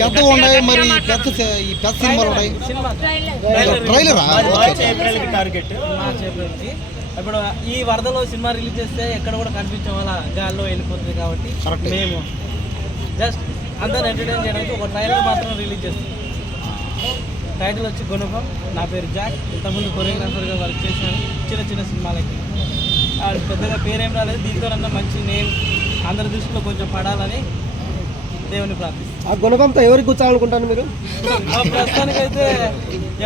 పెద్ద ఉన్నాయి మరి ఈ పెద్ద సినిమాలు ఉన్నాయి ట్రైలరా టార్గెట్ మార్చి ఏప్రిల్కి. ఇప్పుడు ఈ వరదలో సినిమా రిలీజ్ చేస్తే ఎక్కడ కూడా కనిపించే వాళ్ళ గాల్లో వెళ్ళిపోతుంది కాబట్టి మేము జస్ట్ అందరూ ఎంటర్టైన్ చేయడానికి ఒక ట్రైలర్ మాత్రం రిలీజ్ చేస్తాం. టైటిల్ వచ్చి గుణపం. నా పేరు జాక్. ఇంతకుముందు కొరియోగ్రాఫర్గా వర్క్ చేశాను చిన్న చిన్న సినిమాలకి. పెద్దగా పేరేం రాలేదు. దీంతోనన్నా మంచి నేమ్ అందరి దృష్టిలో కొంచెం పడాలని దేవుని ప్రార్థిస్తాను. ఆ గుణపంతో ఎవరికి కూర్చోాలనుకుంటాను మీరు? ప్రస్తుతానికైతే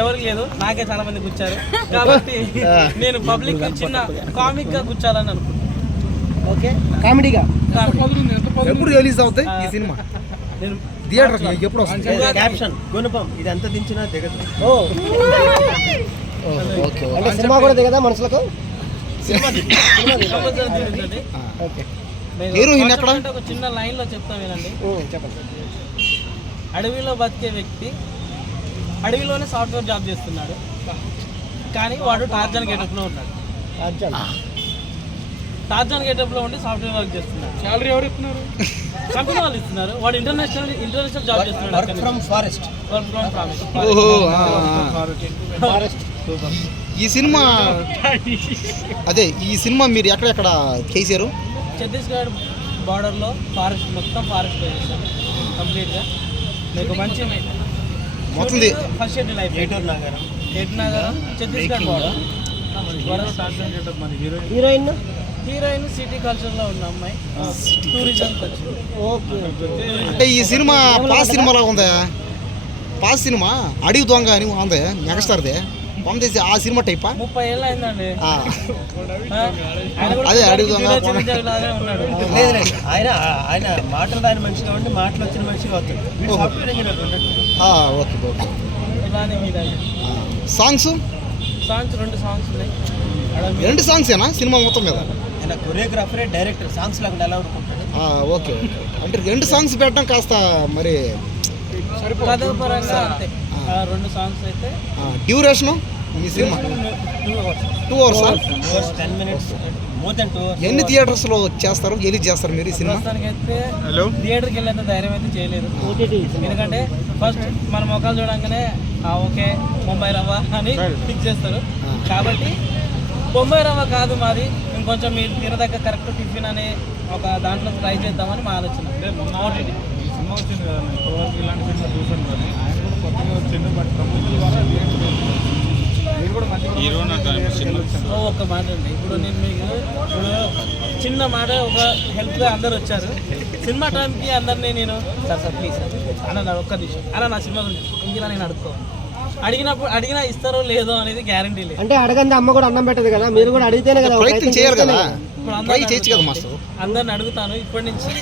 ఎవరికి లేదు, నాకే చాలా మంది కూర్చారు కాబట్టి నేను పబ్లిక్ చిన్న కామిక్ గా కూర్చోాలని అనుకుంటున్నాను. ఓకే, కామెడీగా. ఎప్పుడు రిలీజ్ అవుతాయి ఈ సినిమా? నేను థియేటర్ ఎప్పుడు వస్తుంది? క్యాప్షన్ గుణపం ఇది ఎంత దించినా దిగదు. అంటే సినిమా కూడా దిగదా మనుషులకు? హీరోయిన్ ఎక్కడ? ఒక చిన్న లైన్ లో చెప్తా వినండి. చెప్పండి. అడవిలో బతికే వ్యక్తి అడవిలోనే సాఫ్ట్వేర్ జాబ్ చేస్తున్నాడు, కానీ వాడు టార్జన్ గెటప్ లో ఉన్నాడు. టార్జన్ గెటప్ లో ఉండి సాఫ్ట్వేర్ వర్క్ చేస్తున్నాడు. సాలరీ ఎవరు ఇస్తున్నారు? కంపెనీ వాళ్ళు ఇస్తున్నారు. వాడు ఇంటర్నేషనల్ జాబ్ చేస్తున్నాడు. Work from forest. ఈ సినిమా ఈ సినిమా మీరు ఎక్కడెక్కడ చేశారు? ఛత్తీస్గఢ్ బార్డర్లో ఫారెస్ట్ మొత్తం ఫారెస్ట్ చేశాను కంప్లీట్గా. మీకు మంచి మొత్తం ఫస్ట్ షెడ్యూల్ అయిపోయింది. నగరం ఛత్తీస్గఢ్ బార్డర్. హీరోయిన్ సిటీ కల్చర్లో ఉన్న అమ్మాయి టూరిజంకి వచ్చింది. అంటే ఈ సినిమా పాస్ సినిమాలా ఉందా? పాస్ సినిమా అడిగి దొంగ అని ఉంది మెగాస్టార్దే. పంపేసి ఆ సినిమా టైపా? 30 ఏళ్ళు అయిందండి. అదే అడిగి దొంగ లేదు, ఆయన మాటలు రాని మనిషిగా ఉండి మాటలు వచ్చిన మనిషిగా అవుతుంది. Okay okay. సాంగ్స్ 2 సాంగ్స్ ఉన్నాయి. 2 సాంగ్సేనా సినిమా మొత్తం మీద? ఆయన కొరియోగ్రాఫరే డైరెక్టర్. సాంగ్స్ లాగా ఎలా అనుకుంటాడు? ఓకే అంటే 2 సాంగ్స్ పెట్టడం కాస్త మరి కథపరంగా అంతే. 2 సాంగ్స్ అయితే. డ్యూరేషను ఈ cinema 2 hours 10 minutes, more than 2 hours. ఎన్ని థియేటర్స్లో చేస్తారు, రిలీజ్ చేస్తారు మీరు ఈ సినిమా? ప్రస్తుతానికైతే థియేటర్కి వెళ్ళేంత ధైర్యం అయితే చేయలేదు. ఎందుకంటే ఫస్ట్ మన ముఖాలు చూడంగానే ఓకే బొంబాయి రవ్వ అని ఫిక్స్ చేస్తారు. కాబట్టి బొంబాయి రవ్వ కాదు మాది, ఇంకొంచెం మీరు తినదగ్గ కరెక్ట్ టిఫిన్ అనే ఒక దాంట్లో ట్రై చేద్దామని మా ఆలోచన. ఓటీటీ సినిమా వచ్చింది కదా, ఇప్పటివరకు ఇలాంటి సినిమా చూసాను కానీ ఆయన కూడా కొత్తగా వచ్చింది. బట్ ప్రమోషన్ ద్వారా మీరు కూడా మంచిగా ఒక్క మాట అండి. ఇప్పుడు నేను మీకు చిన్న మాట ఒక హెల్ప్గా అందరు వచ్చారు. సినిమా టైంకి అందరినీ నేను సార్ ప్లీజ్ అన్న ఒక్క నిమిషం అలా నా సినిమా గురించి ఇలా నేను అడిగినా ఇస్తారో లేదో అనేది గ్యారంటీ లేదు. అంటే అడగండి అమ్మ కూడా అన్నం పెట్టదు కదా, మీరు కూడా అడిగితేనే కదా ప్రయత్నం చేయాలి కదా. ఇప్పుడు అందరిని అడుగుతాను ఇప్పటి నుంచి.